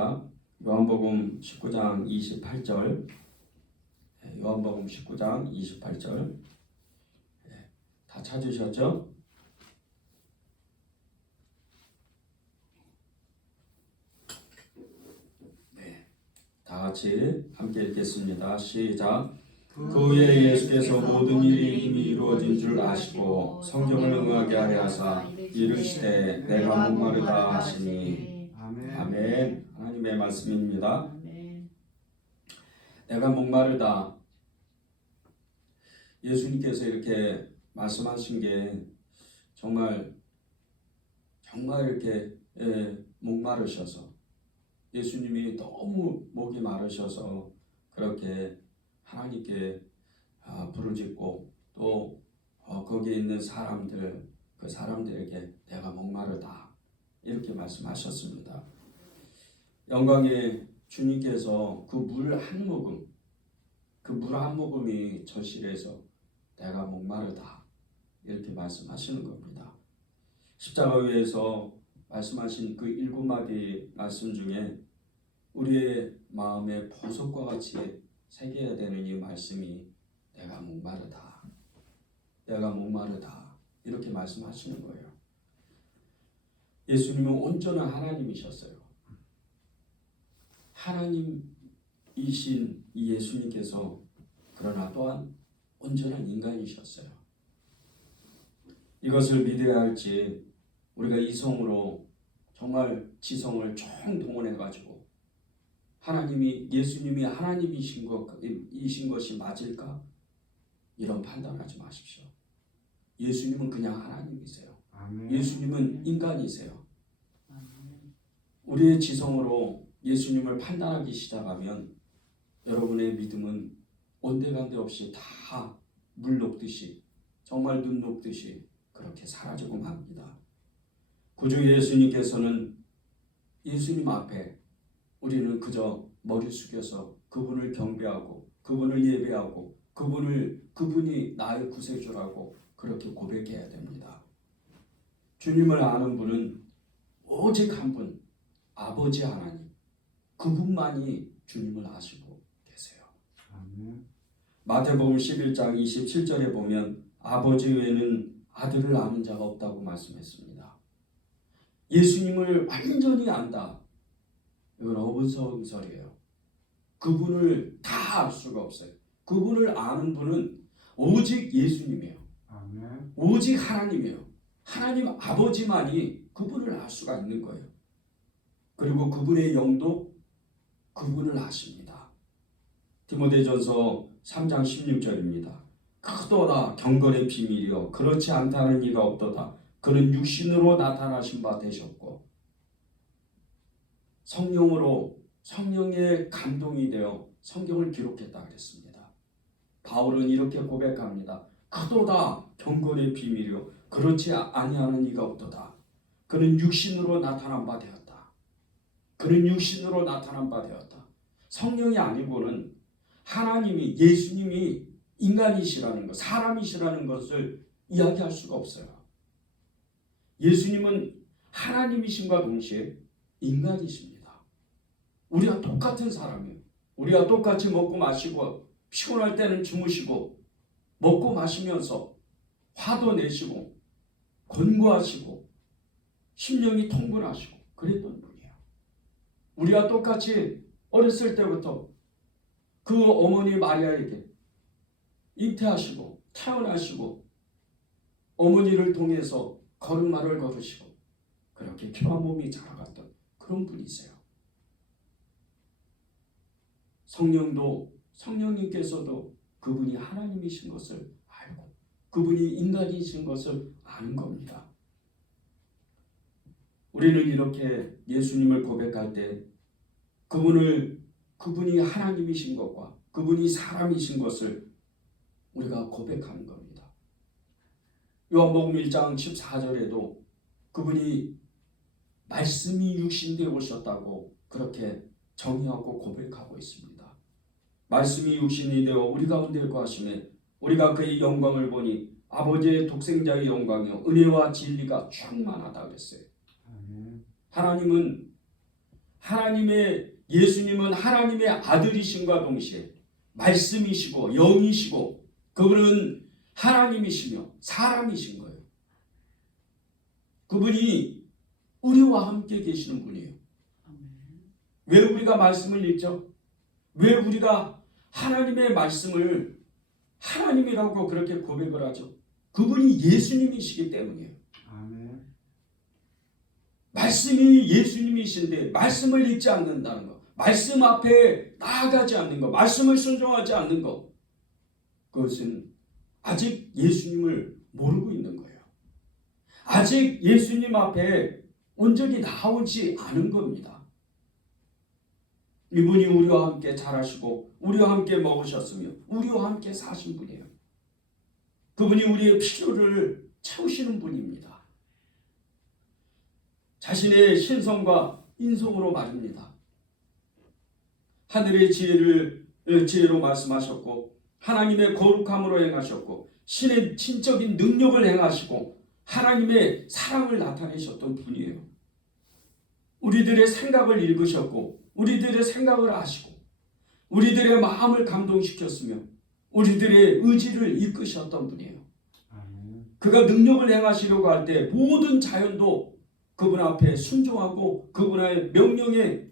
하겠습니다. 요한복음 19장 28절. 요한복음 19장 28절. 다 찾으셨죠? 네. 다 같이 함께 읽겠습니다. 시작. 그 후에 예수께서 모든 일이 이미 이루어진 줄 아시고 성경을 응하게 하려 하사 이르시되 내가 목마르다 하시니. 아멘. 하나님의 말씀입니다. 내가 목마르다. 예수님께서 이렇게 말씀하신 게 정말 이렇게 목마르셔서, 예수님이 너무 목이 마르셔서 그렇게 하나님께 부르짖고 또 거기에 있는 사람들, 그 사람들에게 내가 목마르다 이렇게 말씀하셨습니다. 영광의 주님께서 그 물 한 모금, 그 물 한 모금이 절실해서 내가 목마르다 이렇게 말씀하시는 겁니다. 십자가 위에서 말씀하신 그 7마디 말씀 중에 우리의 마음에 보석과 같이 새겨야 되는 이 말씀이 내가 목마르다, 내가 목마르다 이렇게 말씀하시는 거예요. 예수님은 온전한 하나님이셨어요. 하나님이신 이 예수님께서 그러나 또한 온전한 인간이셨어요. 이것을 믿어야 할지 우리가 이성으로 정말 지성을 총동원해 가지고 예수님이 하나님이신 것이 맞을까? 이런 판단하지 마십시오. 예수님은 그냥 하나님이세요. 아멘. 예수님은 인간이세요. 아멘. 우리의 지성으로 예수님을 판단하기 시작하면 여러분의 믿음은 온데간데 없이 다 물 녹듯이, 정말 눈 녹듯이 그렇게 사라지고 맙니다. 구주 예수님께서는 예수님 앞에 우리는 그저 머리 숙여서 그분을 경배하고 그분을 예배하고 그분이 나의 구세주라고 그렇게 고백해야 됩니다. 주님을 아는 분은 오직 한 분, 아버지 하나님, 그분만이 주님을 아시고 계세요. 아멘. 마태복음 11장 27절에 보면 아버지 외에는 아들을 아는 자가 없다고 말씀했습니다. 예수님을 완전히 안다. 이건 어분성설이에요. 그분을 다 알 수가 없어요. 그분을 아는 분은 오직 예수님이에요. 아멘. 오직 하나님이에요. 하나님 아버지만이 그분을 알 수가 있는 거예요. 그리고 그분의 영도 그분을 아십니다. 디모데전서 3장 16절입니다. 크도다 경건의 비밀이요 그렇지 않다는 이가 없도다. 그는 육신으로 나타나신 바 되셨고 성령의 감동이 되어 성경을 기록했다 그랬습니다. 바울은 이렇게 고백합니다. 크도다 경건의 비밀이요 그렇지 아니하는 이가 없도다. 그는 육신으로 나타난 바 되었다. 그는 육신으로 나타난 바 되었다. 성령이 아니고는 하나님이, 예수님이 인간이시라는 것, 사람이시라는 것을 이야기할 수가 없어요. 예수님은 하나님이신과 동시에 인간이십니다. 우리와 똑같은 사람이에요. 우리와 똑같이 먹고 마시고 피곤할 때는 주무시고 먹고 마시면서 화도 내시고 권고하시고 심령이 통분하시고 그랬던 분이에요. 우리와 똑같이 어렸을 때부터 그 어머니 마리아에게 잉태하시고 태어나시고 어머니를 통해서 걸음마를 걸으시고 그렇게 피와 몸이 자라갔던 그런 분이세요. 성령님께서도 그분이 하나님이신 것을 알고 그분이 인간이신 것을 아는 겁니다. 우리는 이렇게 예수님을 고백할 때 그분이 하나님이신 것과 그분이 사람이신 것을 우리가 고백하는 겁니다. 요한복음 1장 14절에도 그분이 말씀이 육신되어 오셨다고 그렇게 정의하고 고백하고 있습니다. 말씀이 육신이 되어 우리 가운데 거하시매 우리가 그의 영광을 보니 아버지의 독생자의 영광이요 은혜와 진리가 충만하다 그랬어요. 하나님은 예수님은 하나님의 아들이심과 동시에 말씀이시고 영이시고 그분은 하나님이시며 사람이신 거예요. 그분이 우리와 함께 계시는 분이에요. 왜 우리가 말씀을 읽죠? 왜 우리가 하나님의 말씀을 하나님이라고 그렇게 고백을 하죠? 그분이 예수님이시기 때문이에요. 아멘. 말씀이 예수님이신데 말씀을 읽지 않는다는 것, 말씀 앞에 나아가지 않는 것, 말씀을 순종하지 않는 것, 그것은 아직 예수님을 모르고 있는 거예요. 아직 예수님 앞에 온전히 나오지 않은 겁니다. 이분이 우리와 함께 자라시고 우리와 함께 먹으셨으며 우리와 함께 사신 분이에요. 그분이 우리의 필요를 채우시는 분입니다. 자신의 신성과 인성으로 말입니다. 하늘의 지혜로 말씀하셨고 하나님의 거룩함으로 행하셨고 신의 신적인 능력을 행하시고 하나님의 사랑을 나타내셨던 분이에요. 우리들의 생각을 읽으셨고 우리들의 생각을 아시고 우리들의 마음을 감동시켰으며 우리들의 의지를 이끄셨던 분이에요. 그가 능력을 행하시려고 할 때 모든 자연도 그분 앞에 순종하고 그분의 명령에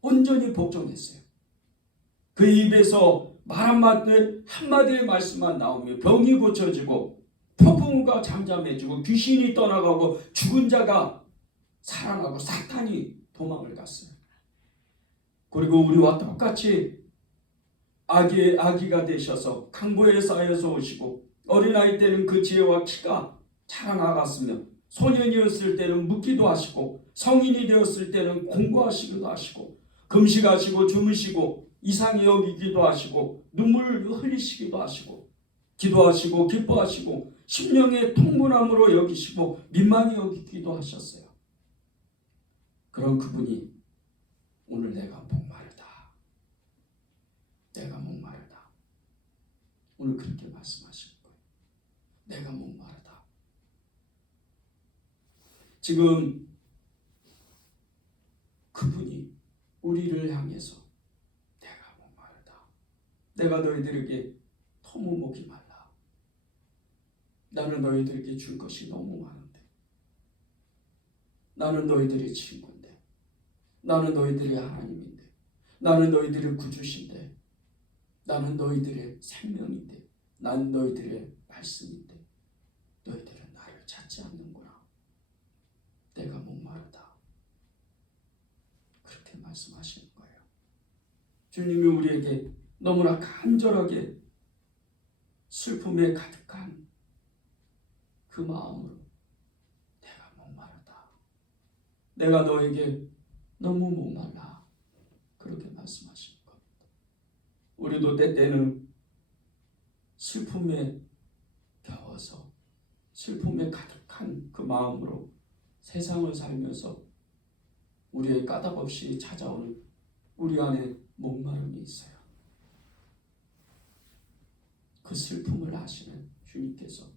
온전히 복종했어요. 그 입에서 말 한마디의 말씀만 나오며 병이 고쳐지고 폭풍우가 잠잠해지고 귀신이 떠나가고 죽은 자가 살아나고 사탄이 도망을 갔어요. 그리고 우리와 똑같이 아기가 되셔서 강보에 쌓여서 오시고 어린아이 때는 그 지혜와 키가 자라나갔으며 소년이었을 때는 묻기도 하시고 성인이 되었을 때는 공부하시기도 하시고 금식하시고 주무시고 이상히 여기기도 하시고 눈물을 흘리시기도 하시고 기도하시고 기뻐하시고 심령의 통분함으로 여기시고 민망히 여기기도 하셨어요. 그런 그분이 오늘 내가 목마르다. 내가 목마르다. 오늘 그렇게 말씀하시는 거예요. 내가 목마르다. 지금 그분이 우리를 향해서 내가 목마르다. 내가 너희들에게 터무목이 말라. 나는 너희들에게 줄 것이 너무 많은데. 나는 너희들의 친구인데. 나는 너희들의 하나님인데. 나는 너희들의 구주신데. 나는 너희들의 생명인데. 나는 너희들의 말씀인데. 너희들은 나를 찾지 않는구나. 내가 목마르다. 그렇게 말씀하시는 거예요. 주님이 우리에게 너무나 간절하게 슬픔에 가득한 그 마음으로 내가 목마르다. 내가 너에게 너무 목말라. 그렇게 말씀하시는 겁니다. 우리도 때때는 슬픔에 겨워서 슬픔에 가득한 그 마음으로 세상을 살면서 우리의 까닭없이 찾아오는 우리 안에 목마름이 있어요. 그 슬픔을 아시는 주님께서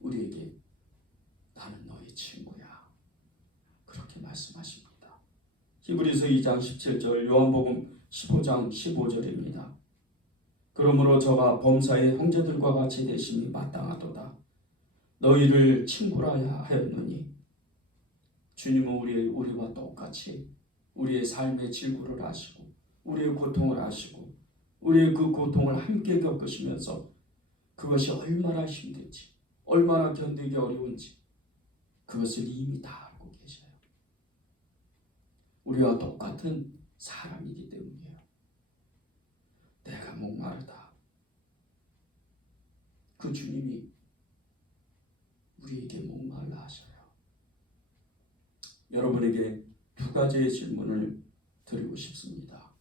우리에게 나는 너의 친구야. 그렇게 말씀하십니다. 히브리서 2장 17절, 요한복음 15장 15절입니다. 그러므로 저가 범사의 형제들과 같이 되심이 마땅하도다. 너희를 친구라 하였느니. 주님은 우리와 똑같이 우리의 삶의 질구를 아시고 우리의 고통을 아시고 우리의 그 고통을 함께 겪으시면서 그것이 얼마나 힘든지 얼마나 견디기 어려운지 그것을 이미 다 알고 계셔요. 우리와 똑같은 사람이기 때문이에요. 내가 목마르다. 그 주님이 우리에게 목말라 하셔요. 여러분에게 두 가지의 질문을 드리고 싶습니다.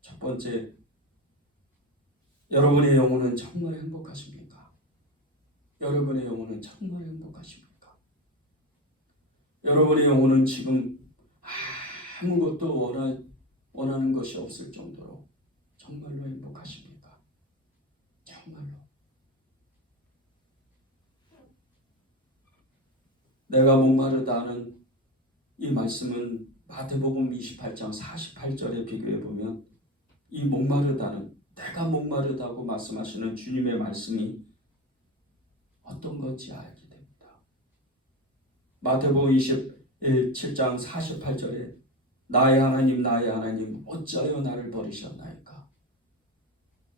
첫 번째, 여러분의 영혼은 정말 행복하십니까? 여러분의 영혼은 정말 행복하십니까? 여러분의 영혼은 지금 아무것도 원하는 것이 없을 정도로 정말로 행복하십니까? 정말로. 내가 목마르다는 이 말씀은 마태복음 28장 48절에 비교해 보면 이 목마르다는, 내가 목마르다고 말씀하시는 주님의 말씀이 어떤 건지 알게 됩니다. 마태복음 27장 48절에 나의 하나님 나의 하나님 어찌하여 나를 버리셨나이까.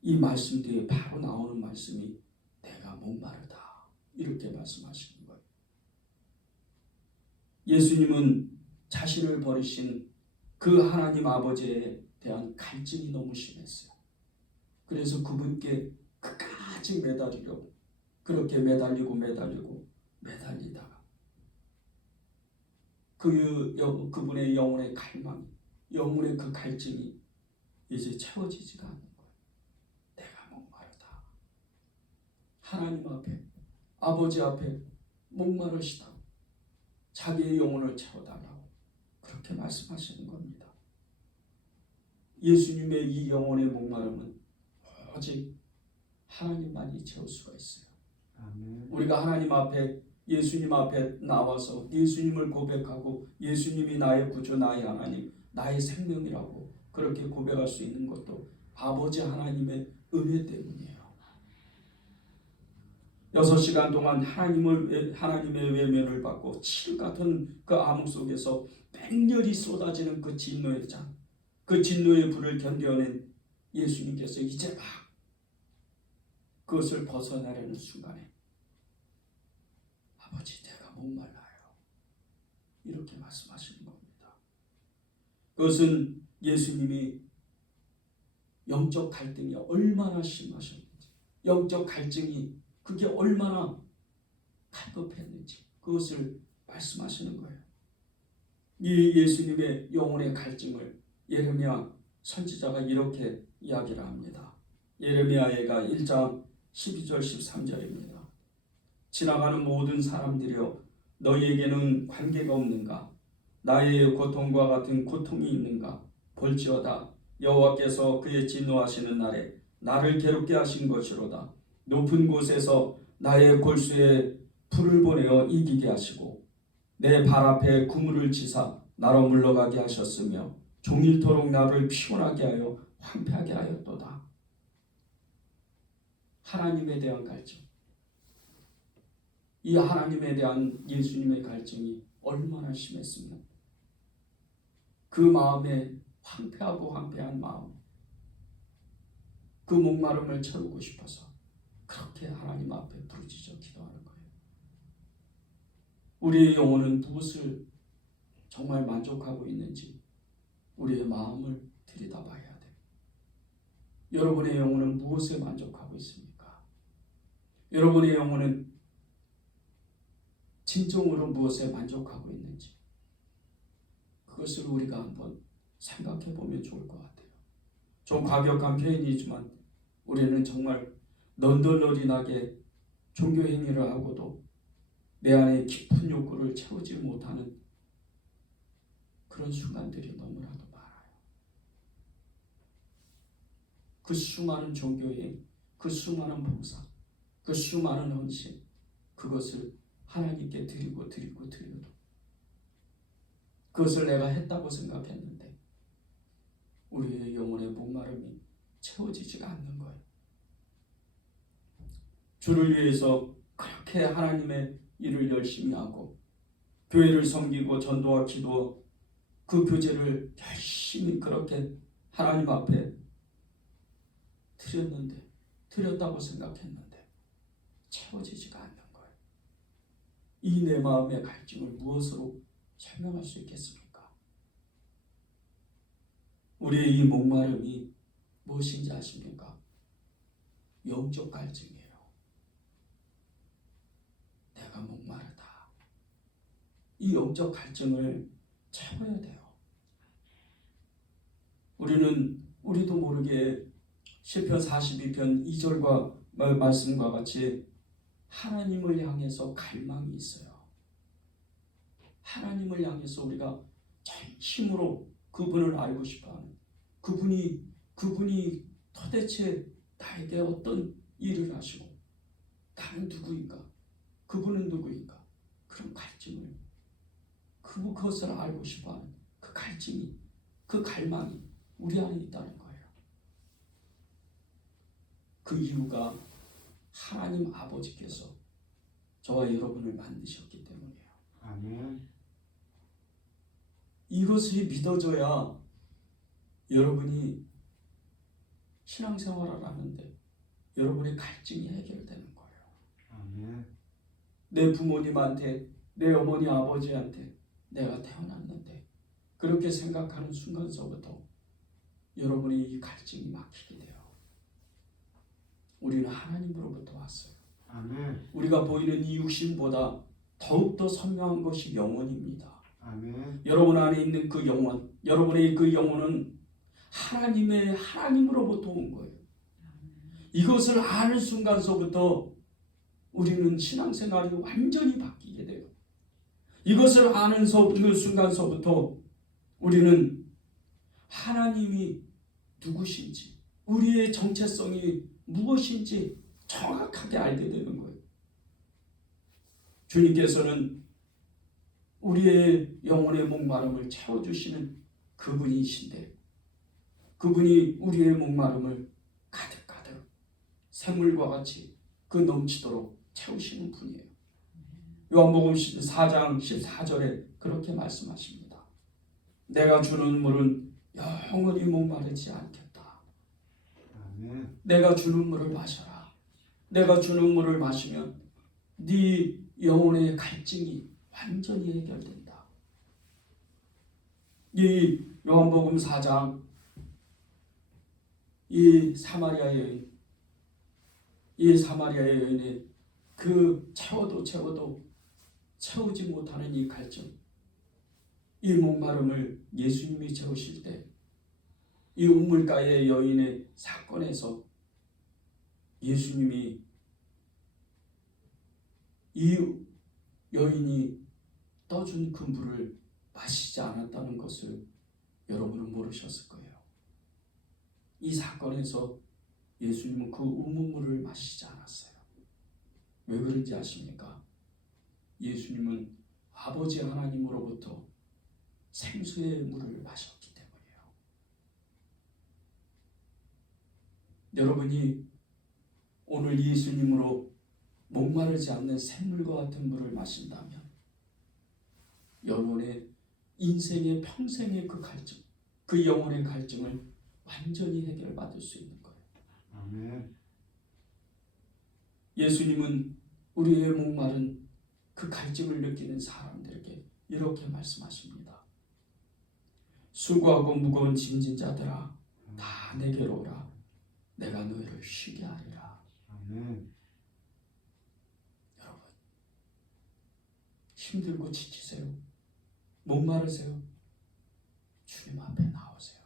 이 말씀 뒤에 바로 나오는 말씀이 내가 목마르다, 이렇게 말씀하시는 거예요. 예수님은 자신을 버리신 그 하나님 아버지에 대한 갈증이 너무 심했어요. 그래서 그분께 끝까지 매달리려고 그렇게 매달리다가 그분의 영혼의 갈망, 영혼의 그 갈증이 이제 채워지지가 않는 거예요. 내가 목마르다. 하나님 앞에, 아버지 앞에 목마르시다. 자기의 영혼을 채워달라고 그렇게 말씀하시는 겁니다. 예수님의 이 영혼의 목마름은 오직 하나님만이 채울 수가 있어요. 아멘. 우리가 하나님 앞에, 예수님 앞에 나와서 예수님을 고백하고 예수님이 나의 구주, 나의 하나님, 나의 생명이라고 그렇게 고백할 수 있는 것도 아버지 하나님의 은혜 때문이에요. 6시간 동안 하나님의 외면을 받고 칠 같은 그 암흑 속에서 맹렬히 쏟아지는 그 진노의 장, 그 진노의 불을 견뎌낸 예수님께서 이제 막 그것을 벗어나려는 순간에 아버지 내가 목말라요, 이렇게 말씀하시는 겁니다. 그것은 예수님이 영적 갈등이 얼마나 심하셨는지, 영적 갈증이 그게 얼마나 갈급했는지 그것을 말씀하시는 거예요. 이 예수님의 영혼의 갈증을 예레미야 선지자가 이렇게 이야기를 합니다. 예레미야가 1장 12절 13절입니다. 지나가는 모든 사람들이여 너희에게는 관계가 없는가? 나의 고통과 같은 고통이 있는가? 볼지어다 여호와께서 그의 진노하시는 날에 나를 괴롭게 하신 것이로다. 높은 곳에서 나의 골수에 불을 보내어 이기게 하시고 내 발 앞에 그물을 치사 나로 물러가게 하셨으며 종일토록 나를 피곤하게 하여 황폐하게 하였도다. 하나님에 대한 갈증, 이 하나님에 대한 예수님의 갈증이 얼마나 심했으면 그 마음에 황폐한 마음, 그 목마름을 채우고 싶어서 그렇게 하나님 앞에 부르짖어 기도하는 거예요. 우리의 영혼은 무엇을 정말 만족하고 있는지 우리의 마음을 들여다봐야 돼요. 여러분의 영혼은 무엇에 만족하고 있습니까? 여러분의 영혼은 진정으로 무엇에 만족하고 있는지 그것을 우리가 한번 생각해 보면 좋을 것 같아요. 좀 과격한 표현이지만 우리는 정말 넌덜너린하게 종교 행위를 하고도 내 안에 깊은 욕구를 채우지 못하는 그런 순간들이 너무나도 많아요. 그 수많은 종교행, 그 수많은 봉사, 그 수많은 헌신, 그것을 하나님께 드리고 그것을 내가 했다고 생각했는데 우리의 영혼의 목마름이 채워지지가 않는 거예요. 주를 위해서 그렇게 하나님의 일을 열심히 하고 교회를 섬기고 전도와 기도, 그 교제를 열심히 그렇게 하나님 앞에 드렸다고 생각했는데 채워지지가 않는 거예요. 이 내 마음의 갈증을 무엇으로 설명할 수 있겠습니까? 우리의 이 목마름이 무엇인지 아십니까? 영적 갈증이에요. 내가 목마르다. 이 영적 갈증을 채워야 돼요. 우리도 모르게 시편 42편 2절과 말씀과 같이 하나님을 향해서 갈망이 있어요. 하나님을 향해서 우리가 진심으로 그분을 알고 싶어하는, 그분이 도대체 나에게 어떤 일을 하시고 나는 누구인가, 그분은 누구인가, 그런 갈증을, 그것을 알고 싶어하는 그 갈증이, 그 갈망이 우리 안에 있다는 거예요. 그 이유가 하나님 아버지께서 저와 여러분을 만드셨기 때문이에요. 아멘. 이것이 믿어져야 여러분이 신앙생활을 하는데 여러분의 갈증이 해결되는 거예요. 아멘. 내 부모님한테, 내 어머니 아버지한테 내가 태어났는데 그렇게 생각하는 순간서부터 여러분의 이 갈증이 막히게 돼요. 우리는 하나님으로부터 왔어요. 아멘. 우리가 보이는 이 육신보다 더욱더 선명한 것이 영혼입니다. 아멘. 여러분 안에 있는 그 영혼, 여러분의 그 영혼은 하나님으로부터 온 거예요. 이것을 아는 순간서부터 우리는 신앙생활이 완전히 바뀌게 돼요. 이것을 아는 순간서부터 우리는 하나님이 누구신지, 우리의 정체성이 무엇인지 정확하게 알게 되는 거예요. 주님께서는 우리의 영혼의 목마름을 채워주시는 그분이신데 그분이 우리의 목마름을 가득가득 샘물과 같이 그 넘치도록 채우시는 분이에요. 요한복음 4장 14절에 그렇게 말씀하십니다. 내가 주는 물은 영원히 목마르지 않겠다. 아멘. 내가 주는 물을 마셔라. 내가 주는 물을 마시면 네 영혼의 갈증이 완전히 해결된다. 이 요한복음 4장 이 사마리아 여인의 그 채워도 채우지 못하는 이 갈증, 이 목마름을 예수님이 채우실 때 이 우물가의 여인의 사건에서 예수님이 이 여인이 떠준 그 물을 마시지 않았다는 것을 여러분은 모르셨을 거예요. 이 사건에서 예수님은 그 우물물을 마시지 않았어요. 왜 그런지 아십니까? 예수님은 아버지 하나님으로부터 생수의 물을 마셨기 때문이에요. 여러분이 오늘 예수님으로 목마르지 않는 샘물과 같은 물을 마신다면 영혼의 인생의 평생의 그 갈증, 그 영혼의 갈증을 완전히 해결받을 수 있는 거예요. 아멘. 예수님은 우리의 목마른 그 갈증을 느끼는 사람들에게 이렇게 말씀하십니다. 수고하고 무거운 짐진 자들아 다 내게로 오라. 내가 너희를 쉬게 하리라. 아멘. 여러분 힘들고 지치세요? 목마르세요? 주님 앞에 나오세요.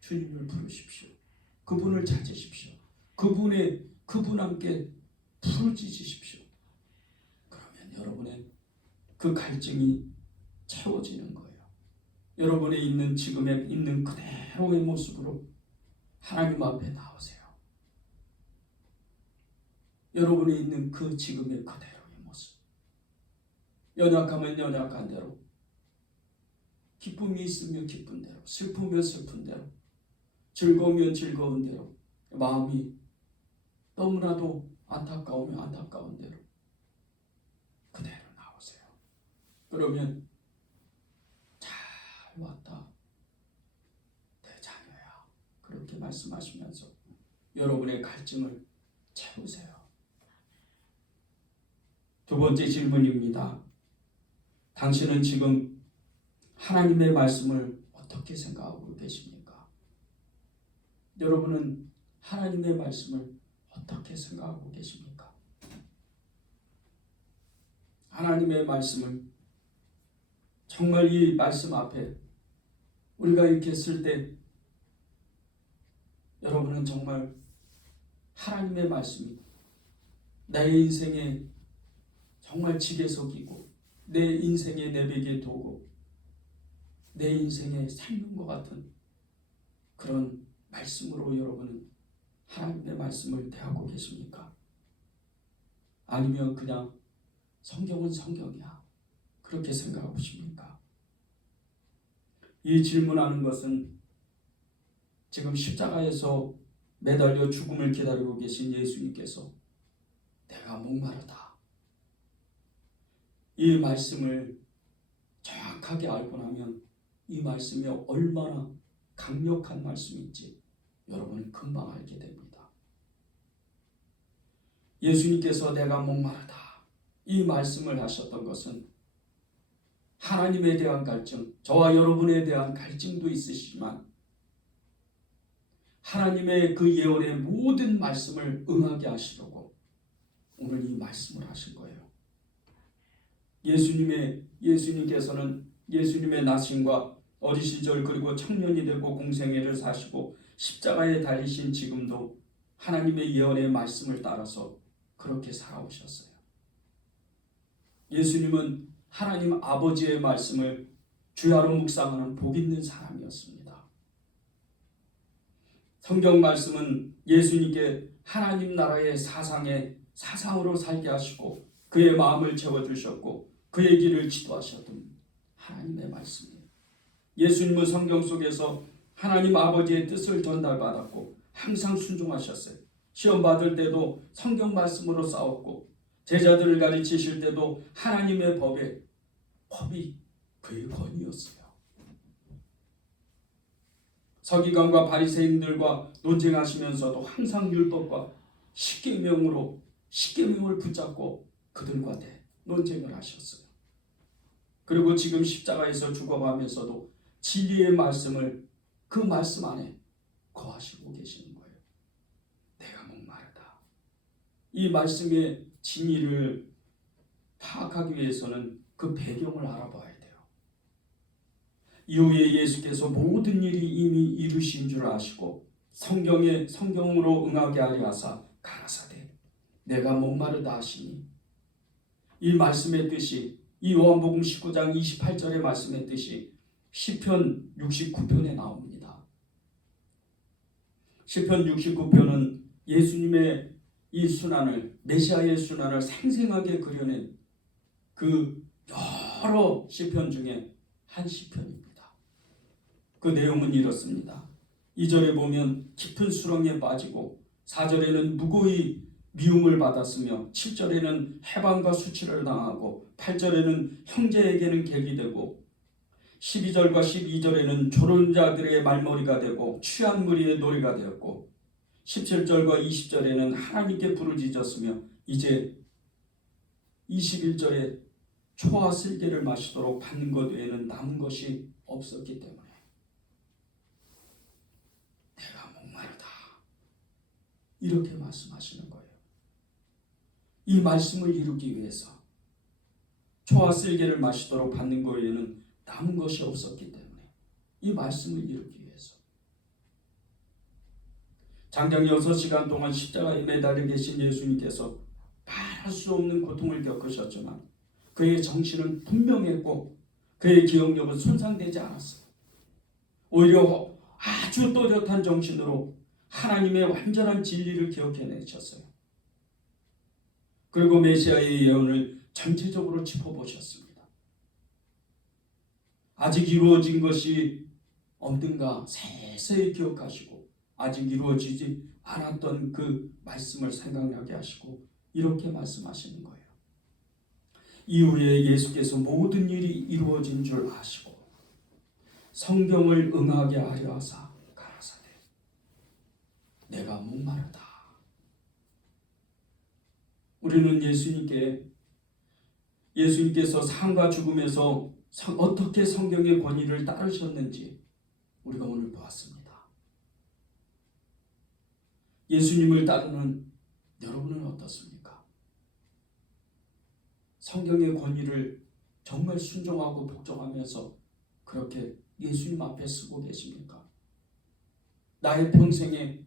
주님을 부르십시오. 그분을 찾으십시오. 그분 함께 부르짖으십시오. 그러면 여러분의 그 갈증이 채워지는 거예요. 여러분의 있는 지금에 있는 그대로의 모습으로 하나님 앞에 나오세요. 여러분이 있는 그 지금의 그대로의 모습. 연약하면 연약한 대로, 기쁨이 있으면 기쁜 대로, 슬프면 슬픈 대로, 즐거우면 즐거운 대로, 마음이 너무나도 안타까우면 안타까운 대로 그대로 나오세요. 그러면 잘 왔다 내 자녀야 그렇게 말씀하시면서 여러분의 갈증을 채우세요. 두 번째 질문입니다. 당신은 지금 하나님의 말씀을 어떻게 생각하고 계십니까? 여러분은 하나님의 말씀을 어떻게 생각하고 계십니까? 하나님의 말씀을 정말 이 말씀 앞에 우리가 이렇게 쓸 때 여러분은 정말 하나님의 말씀이 내 인생의 정말 지게석이고 내 인생의 내백의 도구, 내 인생의 생명과 같은 그런 말씀으로 여러분은 하나님의 말씀을 대하고 계십니까? 아니면 그냥 성경은 성경이야 그렇게 생각하고 싶습니까? 이 질문하는 것은 지금 십자가에서 매달려 죽음을 기다리고 계신 예수님께서 내가 목마르다, 이 말씀을 정확하게 알고 나면 이 말씀이 얼마나 강력한 말씀인지 여러분은 금방 알게 됩니다. 예수님께서 내가 목마르다 이 말씀을 하셨던 것은 하나님에 대한 갈증, 저와 여러분에 대한 갈증도 있으시지만 하나님의 그 예언의 모든 말씀을 응하게 하시려고 오늘 이 말씀을 하신 거예요. 예수님께서는 예수님의 나심과 어린 시절 그리고 청년이 되고 공생애를 사시고 십자가에 달리신 지금도 하나님의 예언의 말씀을 따라서 그렇게 살아오셨어요. 예수님은 하나님 아버지의 말씀을 주야로 묵상하는 복 있는 사람이었습니다. 성경 말씀은 예수님께 하나님 나라의 사상으로 살게 하시고 그의 마음을 채워주셨고 그의 길을 지도하셨던 하나님의 말씀이에요. 예수님은 성경 속에서 하나님 아버지의 뜻을 전달받았고 항상 순종하셨어요. 시험 받을 때도 성경 말씀으로 싸웠고 제자들을 가르치실 때도 하나님의 법이 그의 권위였어요. 서기관과 바리새인들과 논쟁하시면서도 항상 율법과 십계명을 붙잡고 그들과 논쟁을 하셨어요. 그리고 지금 십자가에서 죽어가면서도 진리의 말씀을 그 말씀 안에 거하시고 계시는 거예요. 내가 목마르다. 이 말씀의 진리를 파악하기 위해서는 그 배경을 알아봐야 돼요. 이후에 예수께서 모든 일이 이미 이루신 줄 아시고 성경으로 응하게 하려 하사 가라사대 내가 목마르다 하시니 이 말씀의 뜻이 이 요한복음 19장 28절의 말씀의 뜻이 시편 69편에 나옵니다. 시편 69편은 예수님의 이 순환을 메시아의 순환을 생생하게 그려낸 그 여러 시편 중에 한 시편입니다. 그 내용은 이렇습니다. 2절에 보면 깊은 수렁에 빠지고 4절에는 무고히 미움을 받았으며 7절에는 해방과 수치를 당하고 8절에는 형제에게는 객이 되고 12절과 12절에는 조론자들의 말머리가 되고 취한 무리의 놀이가 되었고 17절과 20절에는 하나님께 부르짖었으며 이제 21절에 초와 쓸개를 마시도록 받는 것 외에는 남은 것이 없었기 때문에 내가 목마르다 이렇게 말씀하시는 거예요. 이 말씀을 이루기 위해서 초와 쓸개를 마시도록 받는 것 외에는 남은 것이 없었기 때문에 이 말씀을 이루기 위해서 장장 6시간 동안 십자가에 매달려 계신 예수님께서 말할 수 없는 고통을 겪으셨지만 그의 정신은 분명했고 그의 기억력은 손상되지 않았어요. 오히려 아주 또렷한 정신으로 하나님의 완전한 진리를 기억해내셨어요. 그리고 메시아의 예언을 전체적으로 짚어보셨습니다. 아직 이루어진 것이 없는가 세세히 기억하시고 아직 이루어지지 않았던 그 말씀을 생각나게 하시고 이렇게 말씀하시는 거예요. 이후에 예수께서 모든 일이 이루어진 줄 아시고 성경을 응하게 하려 하사 가라사대 내가 목마르다. 우리는 예수님께서 삶과 죽음에서 어떻게 성경의 권위를 따르셨는지 우리가 오늘 보았습니다. 예수님을 따르는 여러분은 어떻습니까? 성경의 권위를 정말 순종하고 복종하면서 그렇게 예수님 앞에 서고 계십니까? 나의 평생에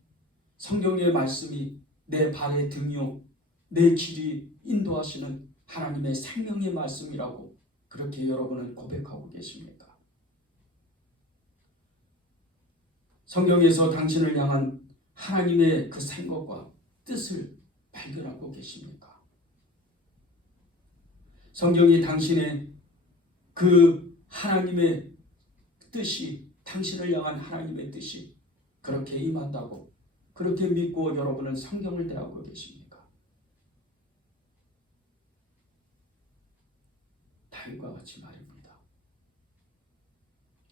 성경의 말씀이 내 발의 등이요 내 길이 인도하시는 하나님의 생명의 말씀이라고 그렇게 여러분은 고백하고 계십니까? 성경에서 당신을 향한 하나님의 그 생각과 뜻을 발견하고 계십니까? 성경이 당신의 그 하나님의 뜻이 당신을 향한 하나님의 뜻이 그렇게 임한다고 그렇게 믿고 여러분은 성경을 대하고 계십니까? 다윗과 같이 말입니다.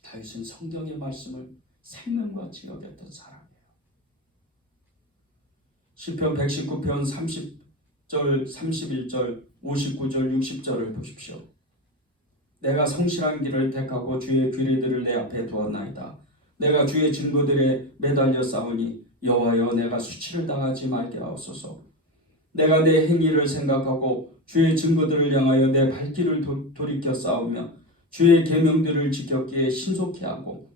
다윗은 성경의 말씀을 생명같이 여겼던 사람이에요. 시편 119편 30절, 31절, 59절, 60절을 보십시오. 내가 성실한 길을 택하고 주의 규례들을 내 앞에 두었나이다. 내가 주의 증거들에 매달려 싸우니 여호와여 내가 수치를 당하지 말게 하옵소서. 내가 내 행위를 생각하고 주의 증거들을 향하여 내 발길을 돌이켜 싸우며 주의 계명들을 지켰기에 신속히 하고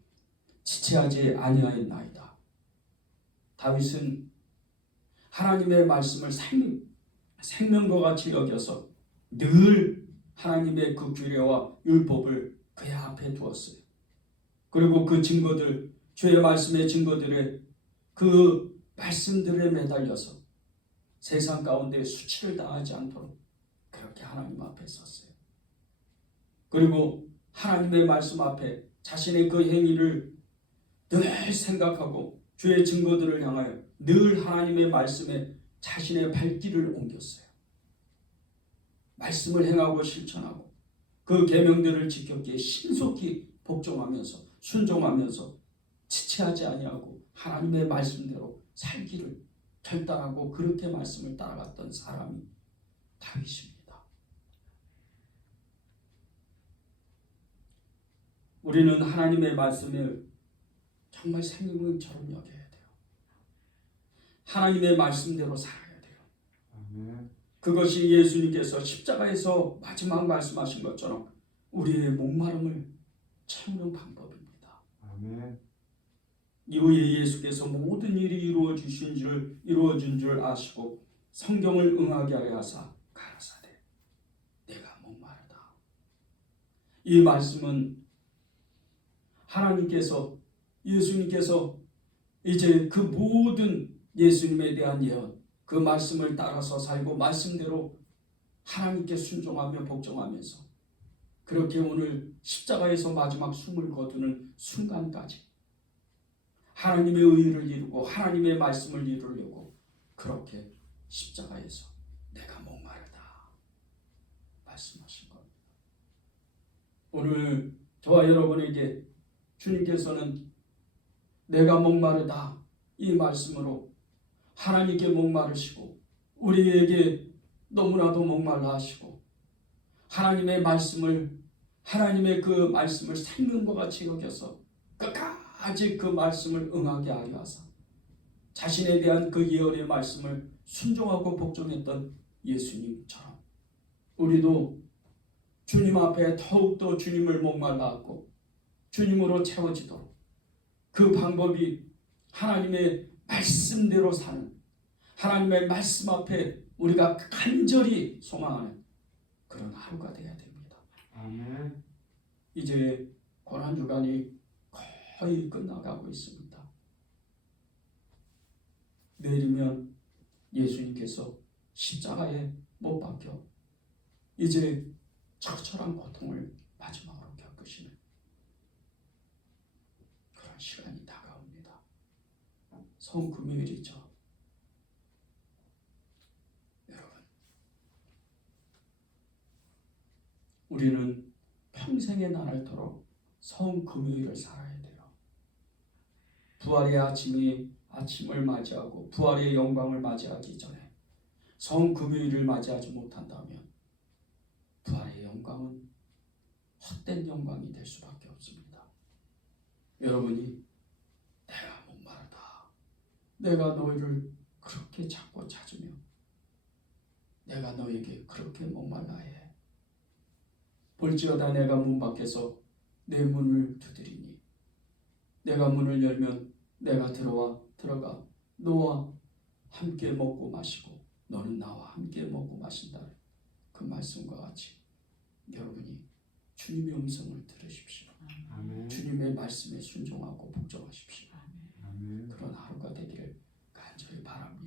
지체하지 아니하였나이다. 다윗은 하나님의 말씀을 생명과 같이 여겨서 늘 하나님의 그 규례와 율법을 그의 앞에 두었어요. 그리고 그 증거들, 주의 말씀의 증거들에 그 말씀들에 매달려서 세상 가운데 수치를 당하지 않도록 그렇게 하나님 앞에 섰어요. 그리고 하나님의 말씀 앞에 자신의 그 행위를 늘 생각하고 주의 증거들을 향하여 늘 하나님의 말씀에 자신의 발길을 옮겼어요. 말씀을 행하고 실천하고 그 계명들을 지켰기에 신속히 복종하면서 순종하면서 지체하지 아니하고 하나님의 말씀대로 살기를 결단하고 그렇게 말씀을 따라갔던 사람이 다윗입니다. 우리는 하나님의 말씀을 정말 생명처럼 여겨야 돼요. 하나님의 말씀대로 살아야 돼요. 아멘. 그것이 예수님께서 십자가에서 마지막 말씀하신 것처럼 우리의 목마름을 채우는 방법입니다. 아멘. 이후에 예수께서 모든 일이 이루어진 줄 아시고 성경을 응하게 하려 하사 가라사대 내가 목마르다. 이 말씀은 하나님께서 예수님께서 이제 그 모든 예수님에 대한 예언 그 말씀을 따라서 살고 말씀대로 하나님께 순종하며 복종하면서 그렇게 오늘 십자가에서 마지막 숨을 거두는 순간까지 하나님의 의를 이루고 하나님의 말씀을 이루려고 그렇게 십자가에서 내가 목마르다 말씀하신 겁니다. 오늘 저와 여러분에게 주님께서는 내가 목마르다 이 말씀으로 하나님께 목마르시고 우리에게 너무나도 목말라 하시고 하나님의 그 말씀을 생명과 같이 여겨서 끝까지 그 말씀을 응하게 하려 하사 자신에 대한 그 예언의 말씀을 순종하고 복종했던 예수님처럼 우리도 주님 앞에 더욱더 주님을 목말라 하고 주님으로 채워지도록 그 방법이 하나님의 말씀대로 사는 하나님의 말씀 앞에 우리가 간절히 소망하는 그런 하루가 되어야 됩니다. 아멘. 이제 고난주간이 거의 끝나가고 있습니다. 내일이면 예수님께서 십자가에 못 박혀 이제 처절한 고통을 마지막으로 겪으시는 그런 시간이 다가옵니다. 성금요일이죠. 여러분, 우리는 평생의 나날토록 성금요일을 살아야 돼요. 부활의 아침을 맞이하고 부활의 영광을 맞이하기 전에 성금요일을 맞이하지 못한다면 부활의 영광은 헛된 영광이 될 수밖에 없습니다. 여러분이 내가 목마르다. 내가 너희를 그렇게 찾고 찾으며 내가 너에게 그렇게 목말라 해. 볼지어다 내가 문 밖에서 내 문을 두드리니 내가 문을 열면 내가 들어가 너와 함께 먹고 마시고 너는 나와 함께 먹고 마신다. 그 말씀과 같이 여러분이 주님의 음성을 들으십시오. 아멘. 주님의 말씀에 순종하고 복종하십시오. 아멘. 그런 하루가 되기를 간절히 바랍니다.